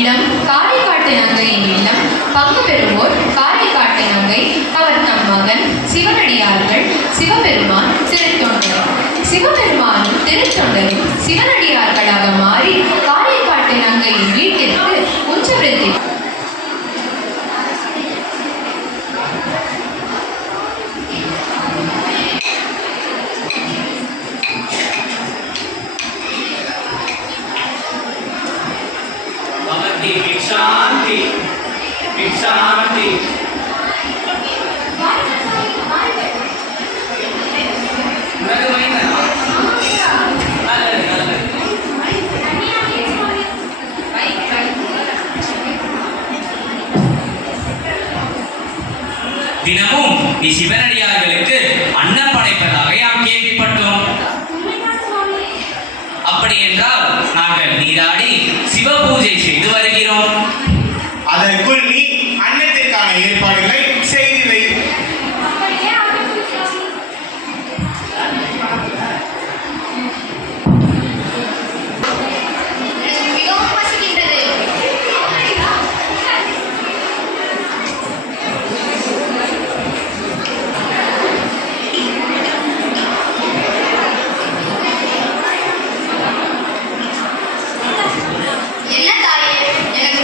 இடம் காரைக்காட்டு நங்கையின் இல்லம். பங்கு பெறுவோர் காரைக்காட்டு நங்கை, அவர் தம் மகன், சிவனடியார்கள், சிவபெருமான், திருத்தொண்டர். சிவபெருமானும் திருத்தொண்டரும் சிவனடியார்களாக மாறி காரைக்காட்டு நங்கையின் வீட்டிற்கு உச்சவிருத்தி शांति शांति தினமும் நீ சிவனடியார்களுக்கு அன்னம் படைப்பதாக நாம் கேள்விப்பட்டோம். அப்படி என்றால் நாங்கள் நீராடி சிவ பூஜை செய்து வருகிறோம். அதற்குள் நீ அன்னத்திற்கான ஏற்பாடுகளை செய்து வை. என்ன தாயே, எனக்கு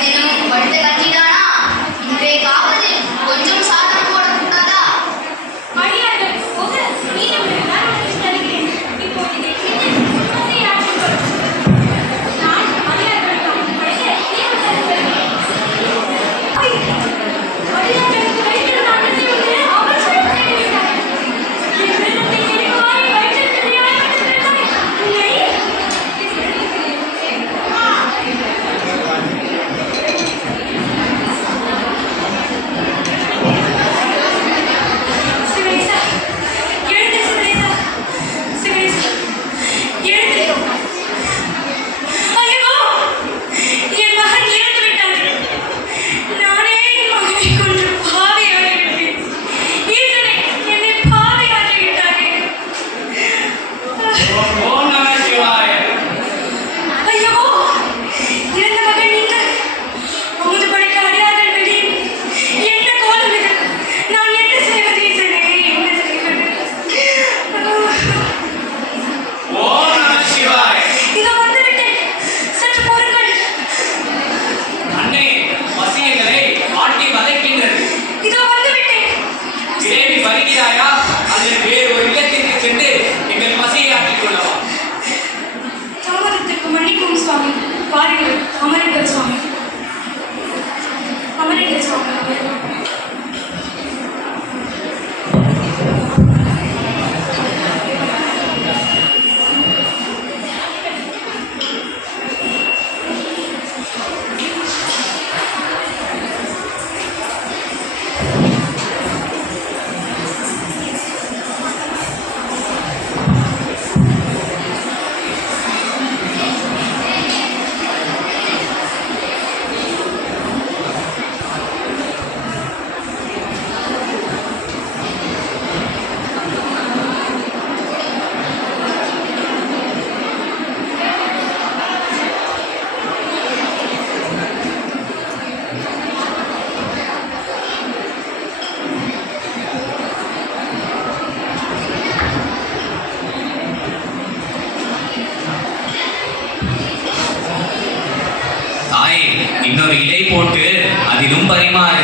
இன்னொரு இலை போட்டு அதிலும் பரிமாறு.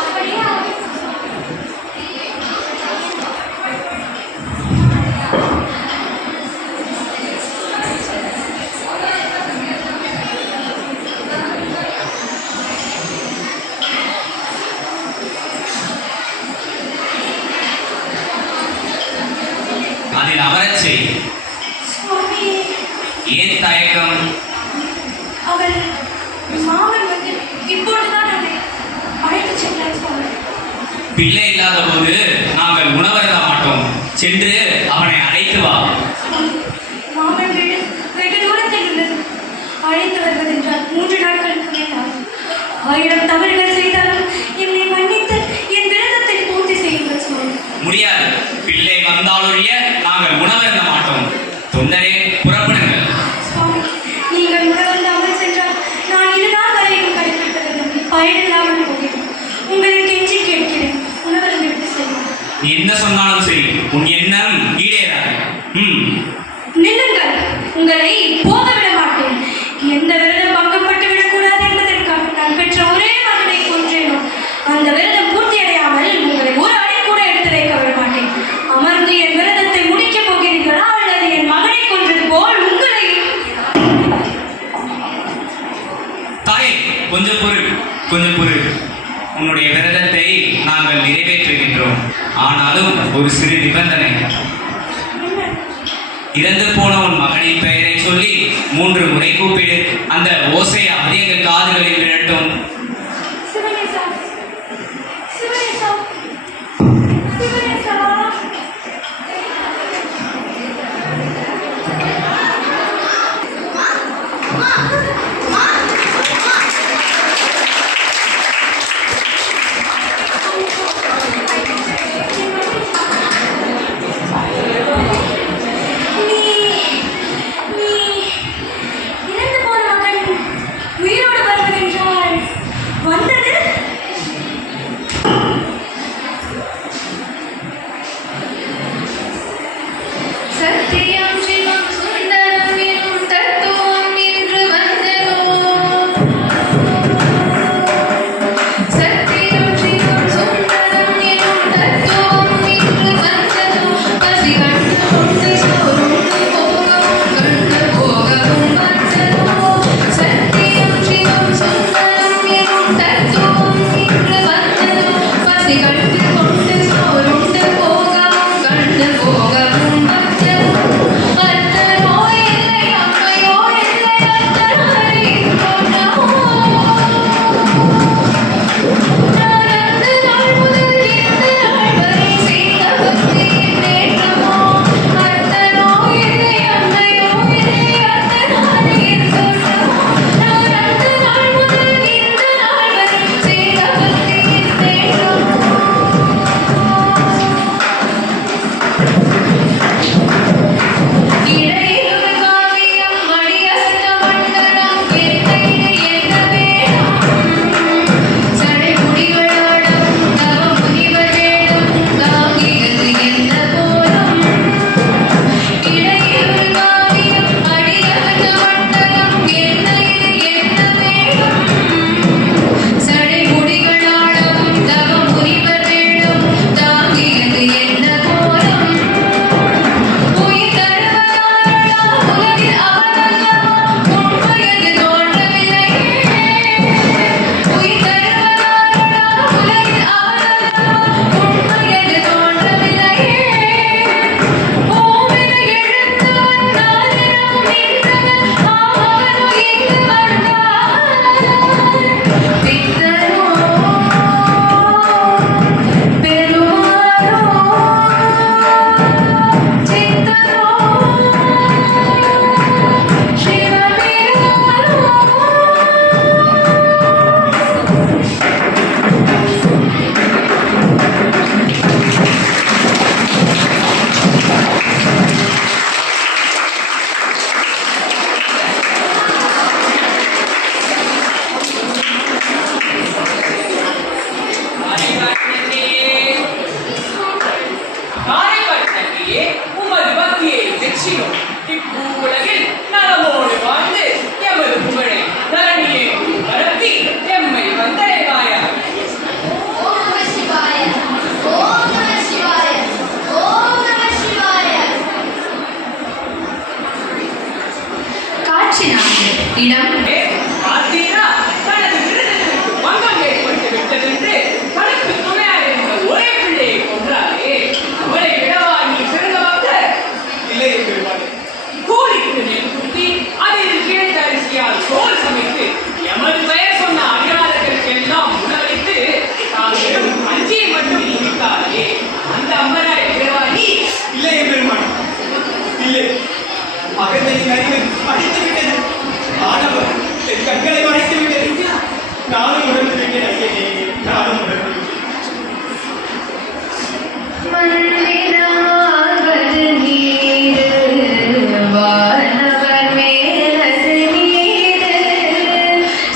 அப்படியா? அதில் அமரச் செய். சுவாமி, ஏன் தயக்கம்? அவள் மாமன் வந்து இப்பொழுதுதான் அவனை அழைத்து சென்றார் சுவாமி. பிள்ளை இல்லாத போது நாங்கள் உணவருந்த மாட்டோம். சென்று அவனை அழைத்து வா. மாமன் வீடு வெகு தூரத்தில் உள்ளது. அழைத்து வருவதென்றால் 3 நாட்களுக்கு மேல் ஆகும். 1000 தவறுகள் செய்தாலும் என்னை மன்னித்து என் விரதத்தை பூர்த்தி செய்யுங்கள் சுவாமி. முடியாது. பிள்ளை வந்தாலொழிய நாங்கள் உணவருந்த மாட்டோம். தொண்டரே, புறப்படுங்கள். சுவாமி, நீங்கள் உணவருந்தாமல் சென்றால் நான் இதுதான் வரைக்கும் கடைபிடித்தது பயனில்லாமல் போகிறேன். உங்களை கெஞ்சி கேட்கிறேன், உணவருந்து விட்டு செல்லுங்கள். நீ என்ன சொன்னாலும் சரி, உன் எண்ணம் ஈடேறாது. நில்லுங்கள், உங்களை போக விட மாட்டேன். எந்த விரதம் பங்கப்பட்டு விடக்கூடாது என்பதற்காக நான் பெற்ற ஒரே மகனை கொன்றேனோ அந்த விரதம் பூர்த்தி அடையாமல் உங்களை ஒரு அடி கூட எடுத்து வைக்க விட மாட்டேன். அமர்ந்து என் விரதத்தை முடிக்கப் போகிறீர்களா அல்லது என் மகனை கொன்றது போல் உங்களை? தாயே, கொஞ்சம் பொறு, கொஞ்சம் பொறு. உன்னுடைய விரதத்தை நாங்கள் நிறைவேற்றுகின்றோம். ஆனாலும் ஒரு சிறு நிபந்தனை. இறந்து போன உன் மகனின் பெயரை சொல்லி 3 முறை கூப்பிடு. அந்த ஓசையாவது எங்கள் காதுகளில் விழட்டும். சிவனேசா, சிவனேசா, சிவனேசா. இறந்து போன மகன் உயிரோடு வருவதென்றால் வந்தது சத்தியம் சிவம் சுந்தரம் எனும் தத்துவம் இன்று வந்ததோ காட்சி நான்கு. இடம் பார்த்தீரா, தனது விருதுக்கு பங்கம் ஏற்பட்டு விட்டதென்று தனக்கு துணையாக இருந்த ஒரே பிள்ளையை கொன்றாரே, அவரை விடவா நீ சிறந்தவாக? இல்லை பெருமாள். கூலிக்கு நெல் குத்தி அதில் கிழக்கு அரிசியால் சோறு சமைத்து எமது பெயர் சொன்ன அடியாளர்களுக்கு எல்லாம் உணவளித்து தான் வெறும் அஞ்சியை மட்டும் முடித்தாரே, அந்த அம்மனாரை விடவா நீ? இல்லை பெருமாள், இல்லை. மகத்தனின் அறிவு படித்து விட்டது. ஆனவர் என் கண்களை மறைத்து விட்டது. நானும் உணர்ந்து விட்டேன் ஐயனே, நானும் உணர்ந்து விட்டேன். மண்ணினாவது நீரு, வானவர் மேலது நீரு,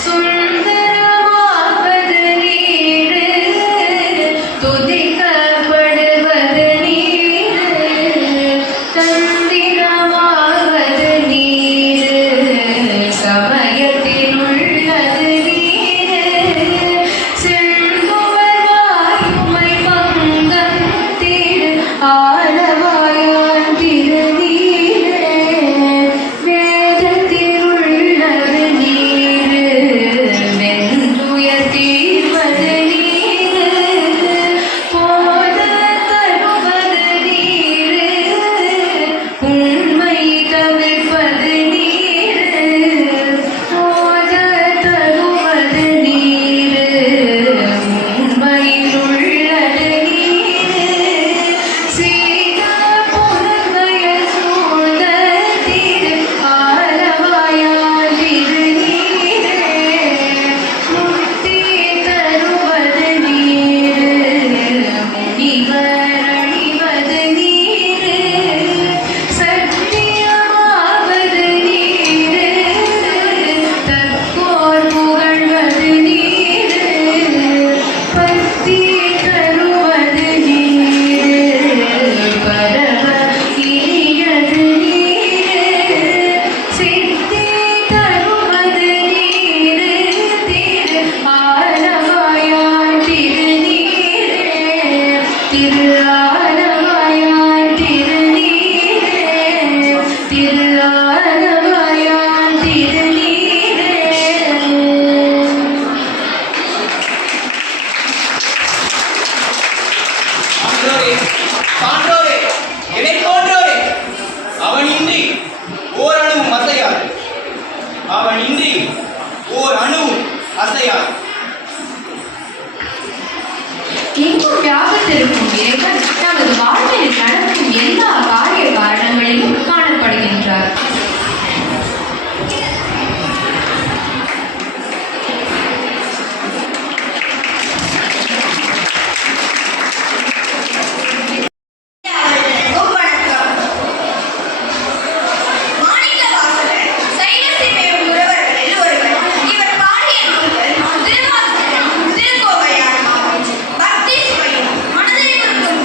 சுந்தரமாவது நீரு, துதிக்கப்படுவது நீரு, தந்திரமாவது நீரு, சமயத்தில் உள்ளது நீரு, செல்பவர் வாயுமை பங்கத்தில் ஆலவாயான் திருநீரே, வேதத்தில் உள்ளது நீரு, வெந்துயர் தீர்வது நீரு, போத தருவது நீரு, உண்மை தவிர்ப்பது நீரு, போத தருவது நீரு, உண்மையில் உள்ளது நீரு, சீத புலங்கயல் சூழ்ந்த திரு ஆலவாயான் திருநீரே, முக்தி தருவது நீரு, முனிவர் அணிவது நீரு, சத்தியமாவது நீரு, தற்கோர் புகழ்வது நீரு, பக்தி தருவது நீரு, பரவ இனியது நீரு, சித்தி தருவது நீரு, திரு ஆலவாயான் திருநீரே, திரு ஆலவாயான் திருநீரே, திரு ஆலவாயான் திருநீரே. சான்றோரே, சான்றோரே, என்னை போன்றோரே, அவனின்றி ஓர் அணுவும் அசையாது. அவனின்றி ஓர் அணுவும் அசையாது. எங்கும் வியாபித்திருக்கும் இறைவன் நமது வாழ்வில் நடக்கும் எல்லா காரிய காரணங்களிலும் காணப்படுகின்றார். அவர்களுக்கும் வணக்கம். மாணிக்கவாசகர் சைவத்தை மேலும் உறவர்களில் ஒருவர். இவர் பாடிய நூல்கள் திருவாசகம், திருக்கோவையார், பக்தி சுவையும் மனதை உருக்கும்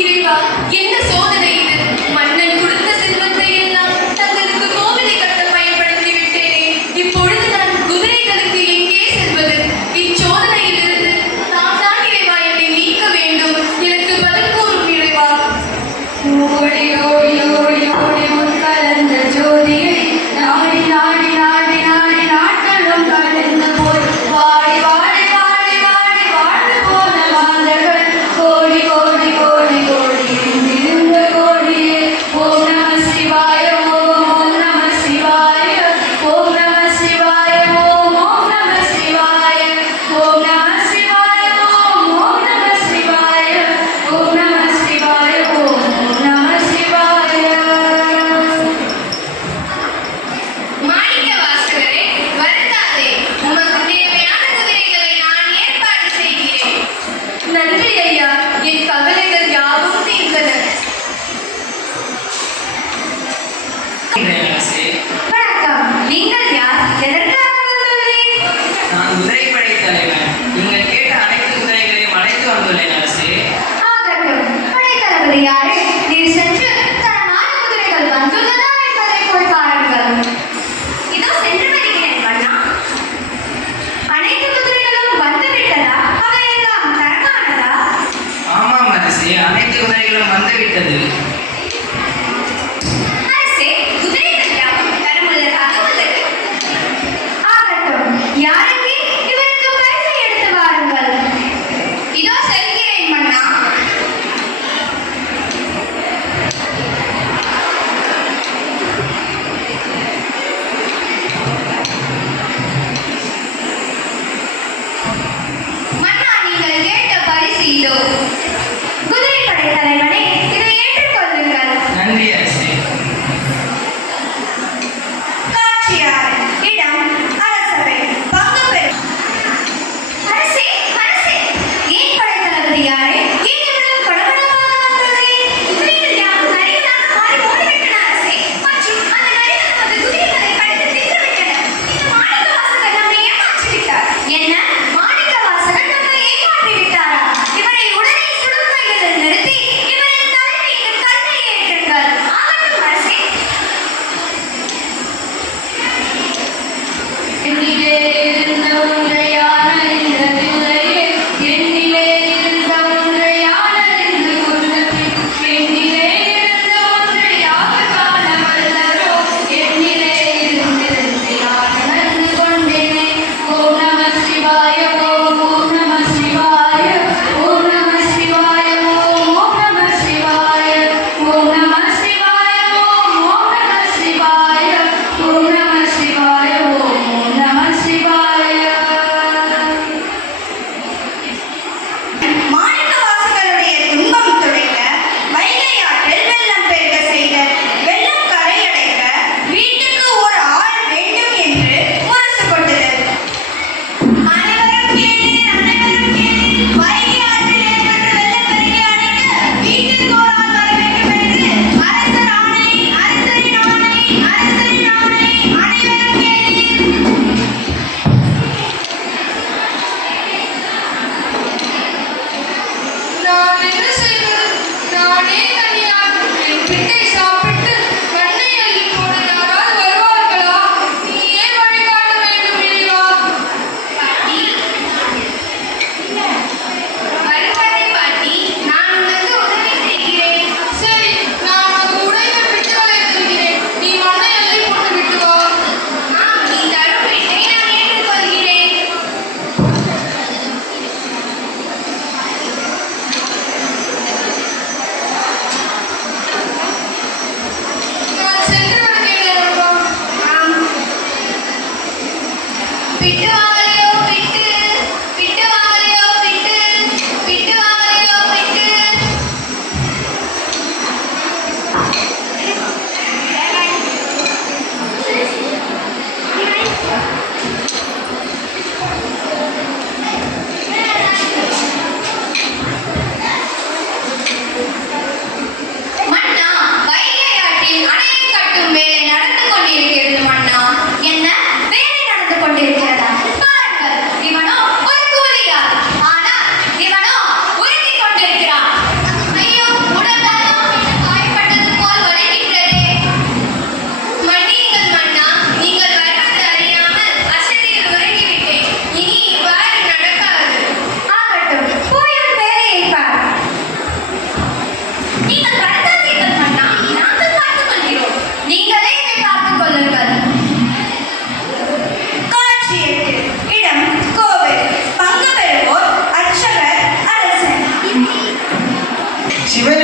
இறைவா, என்ன சோதனை இது? மன்னன் கொடுத்த செல்வத்தை எல்லாம் தங்களுக்கு கோவிலை கட்ட பயன்படுத்தி விட்டேனே. இப்பொழுது நான் குதிரைகளுக்கு எங்கே செல்வது? இச்சோதனையிலிருந்து நான் தான் இறைவா என்னை நீக்க வேண்டும். எனக்கு பதில் கூறும் இறைவா. ஓடி ஓடி ஓடி ஓடி உட்கலந்த ஜோதியை நாடி நாடி நாடி நாடி நாட்களும் கடந்து போய் வாடி வாடி வாடி வாடி வாழ்ந்து போன மாந்தர்கள் கோடி கோடி கோடி கோடி இருந்த கோடியே. ஓம் நம சிவாய ஓம் நம சிவாய ஓம் நம சிவாய ஓம் நம சிவாய ஓம் நம சிவாய ஓம் நம சிவாய ஓம் நம சிவாய ஓம் நம சிவாய. மாணிக்க வாசகரே, வருந்தாதே. உமக்கு தேவையான குதிரைகளை நான் ஏற்பாடு செய்கிறேன். நன்றி ஐயா, என் கவலைகள் யாவும் தீர்ந்தன. அரசே, வணக்கம். நீங்கள் யார்? எதற்காக வந்துள்ளீர்? நான் குதிரைப்படை தலைவன். நீங்கள் கேட்ட அனைத்து குதிரைகளையும் அழைத்து வந்துள்ளேன் அரசே. ஆகட்டும். படைத்தளபதி யாரே? நீர் சென்று தரமான குதிரைகள் வந்துள்ளதா என்பதை போய் பாருங்கள். இதோ சென்று வருகிறேன் மன்னா. அனைத்து குதிரைகளும் வந்துவிட்டதா? அவையெல்லாம் தரமானதா? ஆமாம் அரசே, அனைத்து குதிரைகளும் வந்துவிட்டது. அரசே, குதிரைகள் யாவும் தரமுள்ளதாக உள்ளது. ஆகட்டும். யாருக்கு? இவருக்கு பரிசை எடுத்து வாருங்கள். இதோ செல்கிறேன் மன்னா. மன்னா, நீங்கள் கேட்ட பரிசு இதோ. குதிரைப்படை தலைவனே, இதை ஏற்றுக்கொள்ளுங்கள்.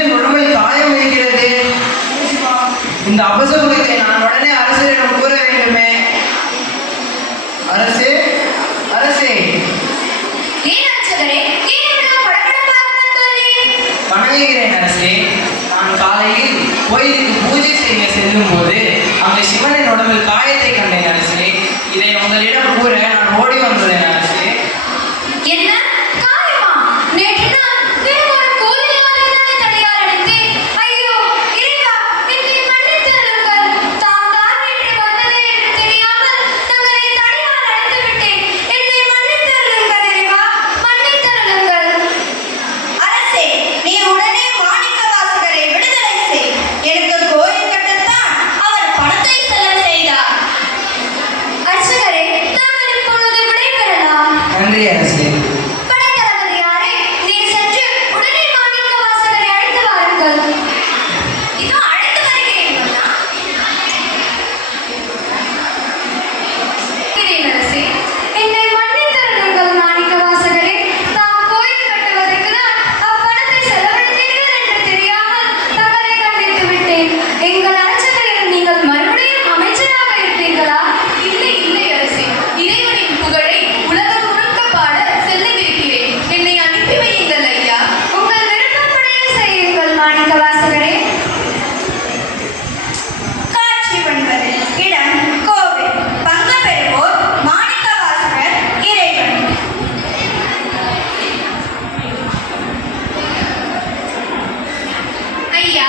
சிவனின் உடம்பில் காயம் இருக்கிறது. இந்த அபசகுணத்தை நான் உடனே அரசரிடம் கூற வேண்டுமே. அரசே, அரசே. ஏன் அர்ச்சகரே, ஏன் இவ்வளவு படபடப்பாக வந்தீர்? வணங்குகிறேன் அரசே. நான் காலையில் கோயிலுக்கு பூஜை செய்ய செல்லும் போது அங்கே சிவனின் உடம்பில் காயத்தை கண்டேன் அரசே. இதை உங்களிடம் கூற நான் ஓடி வந்துள்ளேன் அரசே. என்ன காயமா? நேற்று நான் வெறும் ஒரு கோவில் வாயிலான தடியால் அடித்தேன். ஐயோ இறைவா, என்னை மன்னித்தருளுங்கள். தாம் தான் நேற்று வந்ததே என்று தெரியாமல் தங்களை தடியால் அடித்து விட்டேன். என்னை மன்னித்தருளுங்கள் இறைவா, மன்னித்தருளுங்கள். அரசே, நீ உடனே மாணிக்க வாசகரை விடுதலை செய். எனக்கு கோயில் கட்டத்தான் அவர் பணத்தை செலவு செய்தார். அர்ச்சகரே, தாங்கள் இப்பொழுது விடைபெறலாம். நன்றி அரசே. படைத்தளபதி யாரே, நீர் சென்று உடனே மாணிக்க வாசகரை அழைத்து வாருங்கள். இதோ அழைத்து வருகிறேன் மன்னா. அரசே, என்னை மன்னித்தருளுங்கள் மாணிக்க வாசகரே. தாம் கோயில் கட்டுவதற்கு தான் அப்பணத்தை செலவழித்தீர்கள் என்று தெரியாமல் தங்களை கண்டித்து விட்டேன். எங்கள் அர்ச்சகரிடம் நீங்கள் மறுபடியும் அமைச்சராக இருப்பீர்களா? இல்லை இல்லை அரசே, இறைவனின் புகழை உலகம் முழுக்க பாட செல்லவிருக்கிறேன். என்னை அனுப்பி வையுங்கள் ஐயா. உங்கள் விருப்பப்படியே செய்யுங்கள் மாணிக்க வாசகரே. காட்சி 9. இடம் கோவில். பங்கு பெறுவோர் மாணிக்க வாசகர், இறைவன். ஐயா,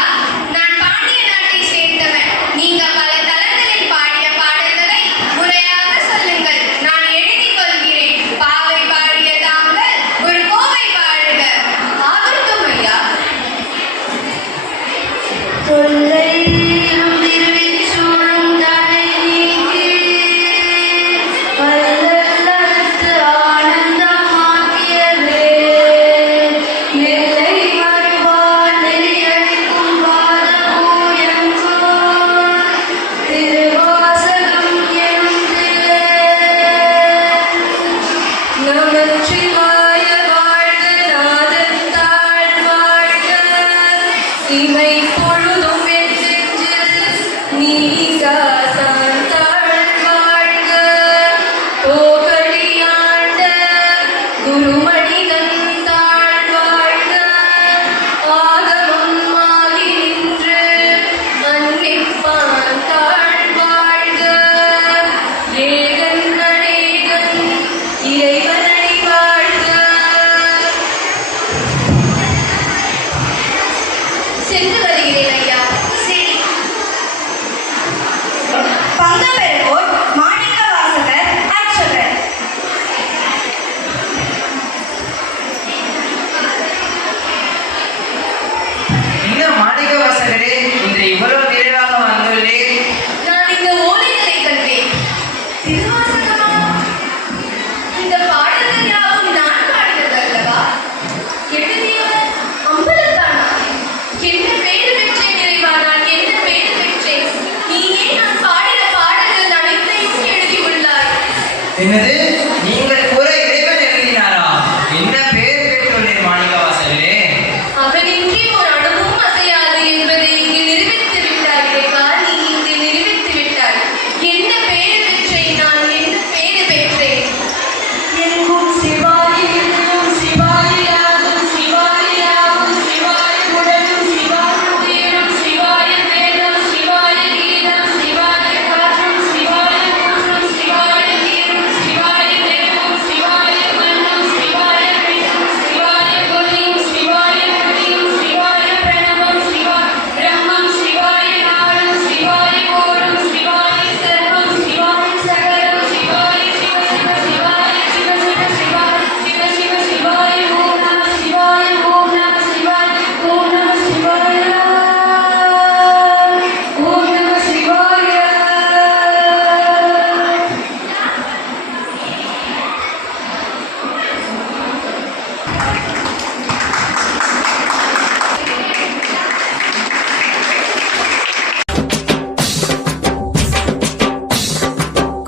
நான் பாண்டிய நாட்டை சேர்ந்தவன். நீங்க பல தலங்களில் பாடிய பாடல்களை முறையாக சொல்லுங்கள். நான் எழுதிக் கொள்கிறேன். பாவை பாடிய தாங்கள் ஒரு கோவை பாடுக. ஆகட்டும் ஐயா. தொல்லை திருவிச்சூடும் தலை நீக்கி வல்லல்லத்து ஆனந்தமாக்கியதே. நெல்லை மறுவாள் நெறியடிக்கும் பாதபூயங்கோ திருவாசகம் எனும் தில்லை. நமச்சிவாய வாழ்க, நாதன் தாழ் வாழ்க. இமை பொழுதும் என் நெஞ்சில் நீங்காதான் தாழ் வாழ்க. போகடியாண்ட குருமணிகன் தாழ் வாழ்க. ஆகமம் ஆகி நின்று மன்னிப்பான் தாழ் வாழ்க. ஏகன் அநேகன் இறைவனடி வாழ்க. சென்று வருகிறேன் ஐயா. சரி. பங்கு பெறுவோர் மாணிக்க வாசகர், அர்ச்சகர். என்ன மாணிக்க வாசகரே, இன்று இவ்வளவு விரைவாக வந்துள்ளேன். நான் இந்த ஓலைகளை கண்டேன். திருவாசகமா? இந்த பாடல்கள் யாவும் நான் பாடினது அல்லவா? எழுதியவர் அம்பலத்தானா? என்ன பேரு பெற்றேன் இறைவா, நான் என்ன பேரு பெற்றேன்? நீயே நான் பாடின பாடல்கள் அனைத்தையும் எழுதியுள்ளாய். என்னது, நீங்கள் கூற இறைவன் எழுதினாரா? என்ன பேர் பெற்றுள்ளேன் மாணிக்க வாசகரே. அவனின்றி ஒரு அணுவும் அசையாது என்பதை இங்கு நிரூபித்து விட்டாய் இறைவா, நீ இங்கு நிரூபித்து விட்டாய். என்ன பேரு பெற்றேன் நான், என்ன பேரு பெற்றேன்? எங்கும் சிவாய், எங்கும் சிவாய், யாகும் சிவாய், யாகும் சிவாய், உடலும் சிவாய், உயிரும் சிவாய், வேதம் சிவாய், கீதம் சிவாய், காற்றும் சிவாய், ஊற்றும் சிவாய், நீரும் சிவாய், தேவம் சிவாய், மண்ணும் சிவாய், விஷ்ணும் சிவாய், ஒளியும் சிவாய், ஒளியும் சிவாய், பிரணவம் சிவாய், பிரம்மம் சிவாய், நாளும் சிவாய், ஓடும் சிவாய், செல்வம் சிவாய், சகலம் சிவாய், சிவ சிவ சிவாய், சிவ சிவ சிவாய், சிவ சிவ சிவாய், ஓம் நம சிவாய், ஓம் நம சிவாய், ஓம் நம சிவாய, ஓம் நம சிவாய.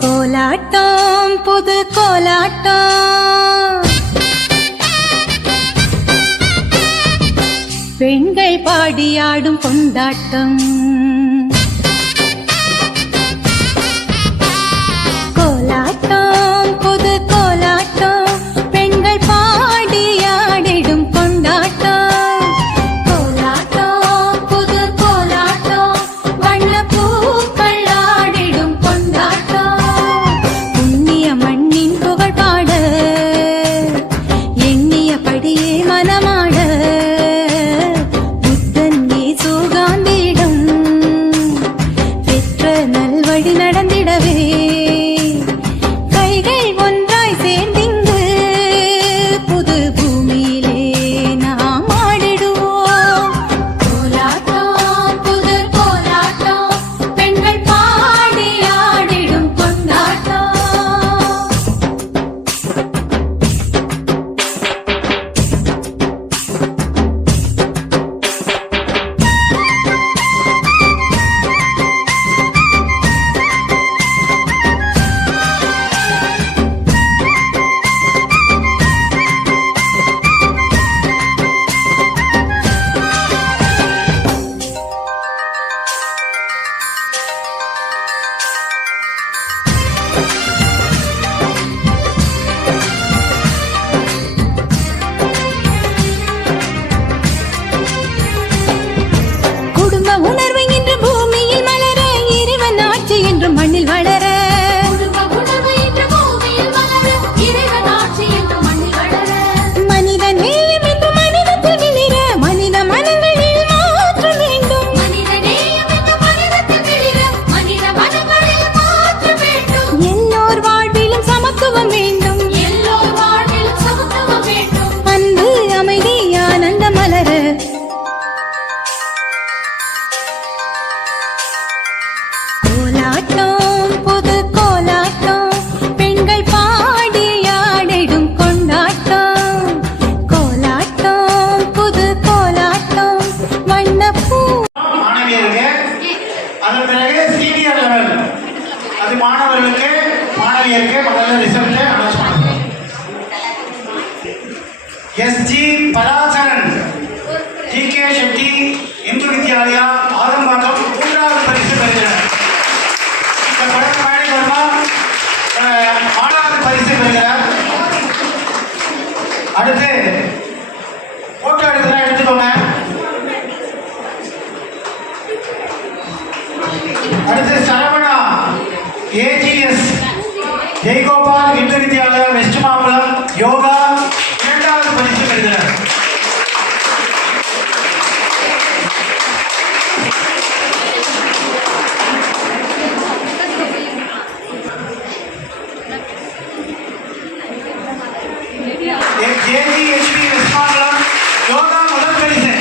கோலாட்டம் புது கோலாட்டம் பெண்கள் பாடியாடும் கொண்டாட்டம். கோலாட்டம் புது கோலாட்டம், பெண்கள் பாடியாடிடும் கொண்டாட்டம். கோலாட்டம் புது கோலாட்டம், வண்ண பூக்கள் ஆடிடும் கொண்டாட்டம். புண்ணிய மண்ணின் புகழ் பாட, எண்ணியபடியே மனமாட, புத்தன் இயேசு காந்தியிடம் பெற்ற நல்வழி நடந்திடவே, கைகள் ஒன்றாய் சேர்ந்திங்கு புது பூமியிலே நாம் ஆடிடுவோம். கோலாட்டம் புது கோலாட்டம், பெண்கள் பாடி ஆடிடும் கொண்டாட்டம். குடும்ப உணர்வு இன்று பூமியில் மலர, இறைவன் ஆட்சி என்று மண்ணில் வளர. மனித நேயம் என்று மனிதத்தில் மிளிர, மனித மனங்களில் மாற்றம் வேண்டும். எல்லோர் வாழ்விலும் சமத்துவம் வேண்டும். அன்பு அமைதி ஆனந்த மலர. கோலாட்டம் புது கோலாட்டம், பெண்கள் பாடி ஆடிடும் கொண்டாட்டம். கோலாட்டம் புது கோலாட்டம், வண்ணப்பூ. மாணவியருக்கு, அதன் பிறகு சீனியர் லெவல், அது மாணவர்களுக்கு மாணவியருக்கு முதல்ல ரிசல்ட் அனௌன்ஸ் பண்ணுறோம். எஸ்ஜி பராசரன், ஜிகே ஷெட்டி, இந்து வித்யாலயா, ஆதம்பாக்கம் 3வது பரிசு பெறுகிறார். இந்த குழந்தை மேடை வருமா? 4வது பரிசு பெறுகிறார். அடுத்து போட்டோ எடுத்துனா எடுத்துக்கோங்க. அடுத்து சரவணா, ஏஜிஎஸ் ஜெய்கோபால் இந்து வித்யாலயா, வெஸ்ட் மாம்பலம், யோகா 2வது பரிசு பெறுகிறார். ஜேஜிஎஸ்பி வெஸ்ட் மாம்பலம், யோகா முதல் பரிசு.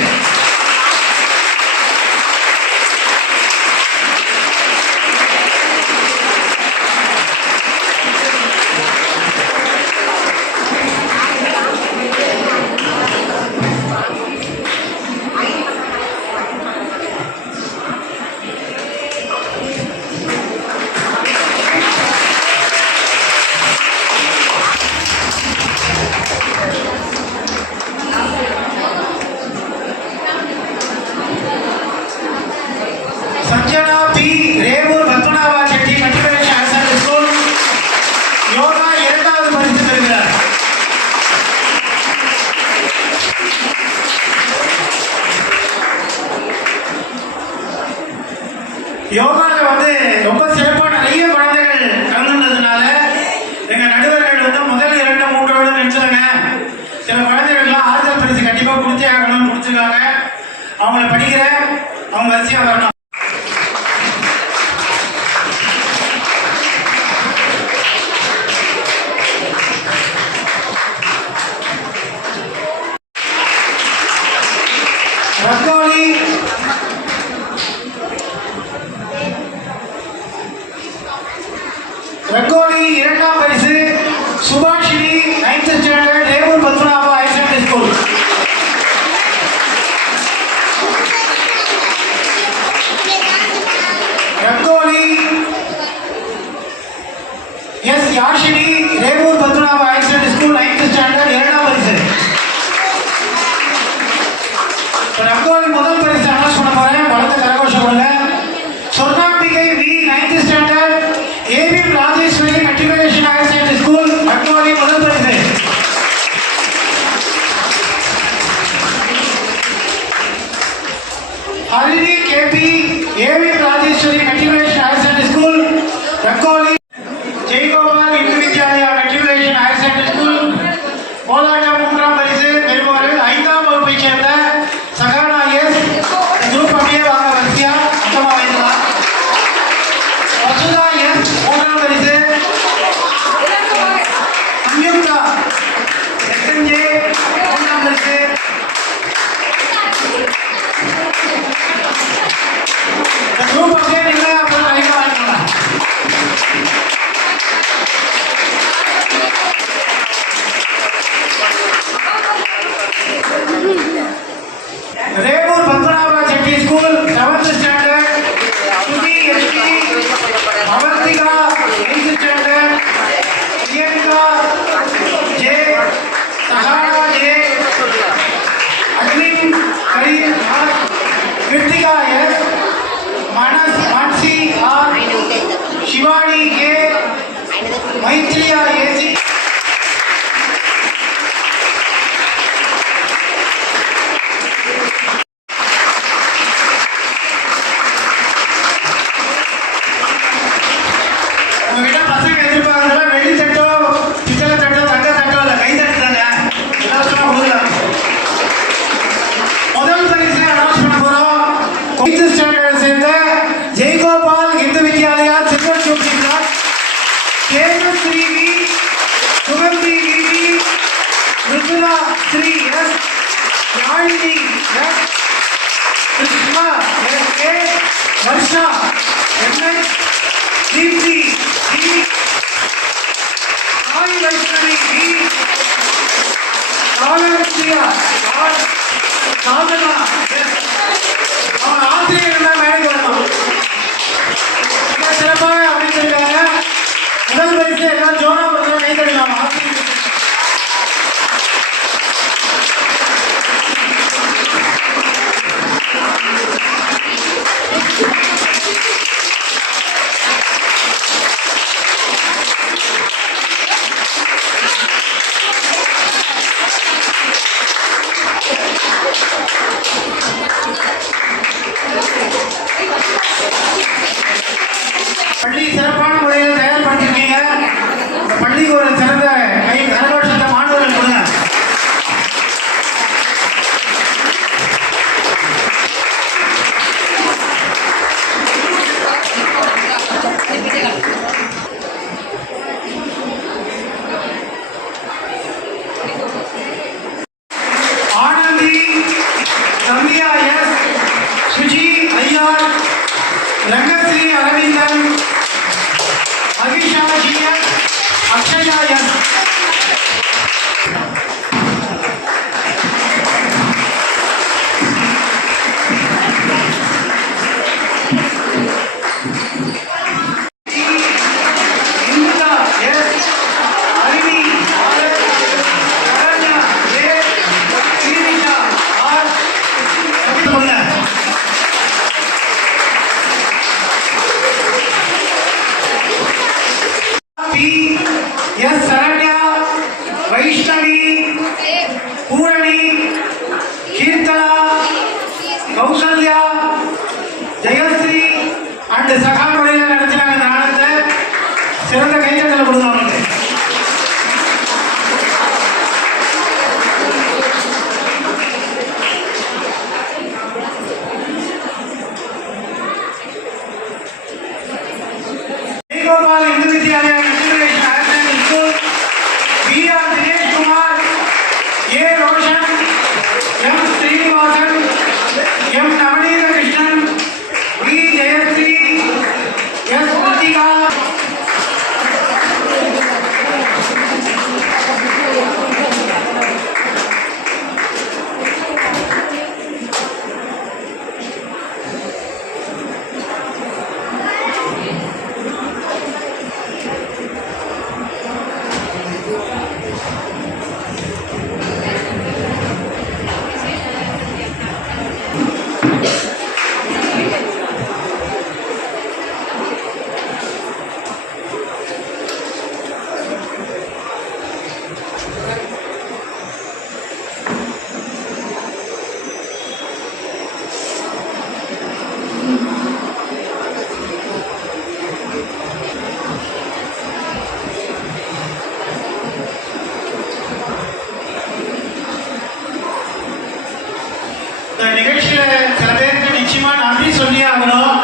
Sanjana P, Revoor Padmanabha Chetty matriculation higher secondary school, யோகா 2வது பரிசு பெறுகிறார். யோகால வந்து ரொம்ப சிறப்பா நிறைய குழந்தைகள் கலந்துன்றதுனால எங்க நடுவர்கள் வந்து முதல் 2, 3 நினைச்சாங்க. சில குழந்தைகள்லாம் ஆறுதல் பரிசு கண்டிப்பா கொடுத்தே ஆகணும்னு கொடுத்துருக்காங்க. அவங்கள படிக்கிற அவங்க வரிசையா வரணும். ரங்கோலி ரங்கோலி 2ஆம் பரிசு Subashini 9th standard Revoor Padmanabha higher secondary school. Rangoli S Yashini Revoor Padmanabha higher secondary school 9th standard 2ஆம் பரிசு. Harini KP, Avin Rajeshwari Matriculation Higher Secondary School, Rakoli, Jayagopal Hindu Vidyalaya Matriculation Higher Secondary School, Molata மூன்றாம் பரிசு பெறுபவர்கள் 5ஆம் வகுப்பைச் சேர்ந்த சகானா எஸ். குரூப் அப்படியே வாங்க வரிசையா மொத்தமா வைக்கலாம். வசுதா எஸ். மூன்றாம் பரிசு. சம்யுக்தா SMJ மூன்றாம் பரிசு. இந்த குரூப் அப்படியே நீங்க அப்புறம் லைனா வாங்கிக்கலாம். Revoor Padmanabha Chetty school 7th standard. Sudhi SP, Avantika 8th standard. Priyanka J, Sahana J, Agnim Kareem R, Kiruthika S, Mansi R, Shivani K, Maitriya AC. உங்ககிட்ட பசங்க எதிர்பார்க்கறதுல வெள்ளி தட்டோ, பித்தளை தட்டோ, தங்க தட்டோ இல்ல, கை தட்டு தாங்க. இலவசமா கொடுக்கலாம். முதல் பரிசு அனௌன்ஸ் பண்ண போறோம். 8th ஸ்டாண்டர்ட் சேர்ந்த Jayagopal Hindu Vidyalaya silver jubilee block, Tejashree V, Suganthi V, Ruthula Sri S, Yazhini S, Krishna S K, Varsha MS, Deepti V, Sai Vaishnavi V, Kalavarthiya R, Sadhana S. அவங்க ஆசிரியர்கள் மேடைக்கு வரணும். மிக சிறப்பாக அமைச்சிருக்காங்க. முதல் பரிசு எல்லாம் ஜோனா பிரதமர் கைத்தடிக்கலாம். ஆசிரியர்கள் பள்ளி சிறப்பான முறையில் தயார்படுத்திருக்கீங்க. இந்த பள்ளிக்கு ஒரு சிறந்த கை கரகோஷத்தை மாணவர்கள் கொடுங்க. Anandhi, Ramya S, Suji Iyer, Rangasri Aravindan, Akisha GS, Akshaya S. Indhutha S, Aruvi R, Saranya A, Srinisha R. சொல்லுங்க. B S Saranya, Vaishnavi, Poorani, Keerthana, Kausalya, Jayashree and சகா முறையில் நடத்தினாங்க. இந்த நாடகத்தை சிறந்த கைத்தட்டல் கொடுங்க அவங்களுக்கு. Jayagopal Hindu Vidyalaya matriculation higher secondary school, B.R. Dinesh Kumar, A. Roshan, M. Srinivasan, M. Navaneetha Krishnan, V. Jayashree, S. Kiruthika, நிகழ்ச்சியில சில பேருக்கு நிச்சயமா நன்றி சொல்லி ஆகணும்.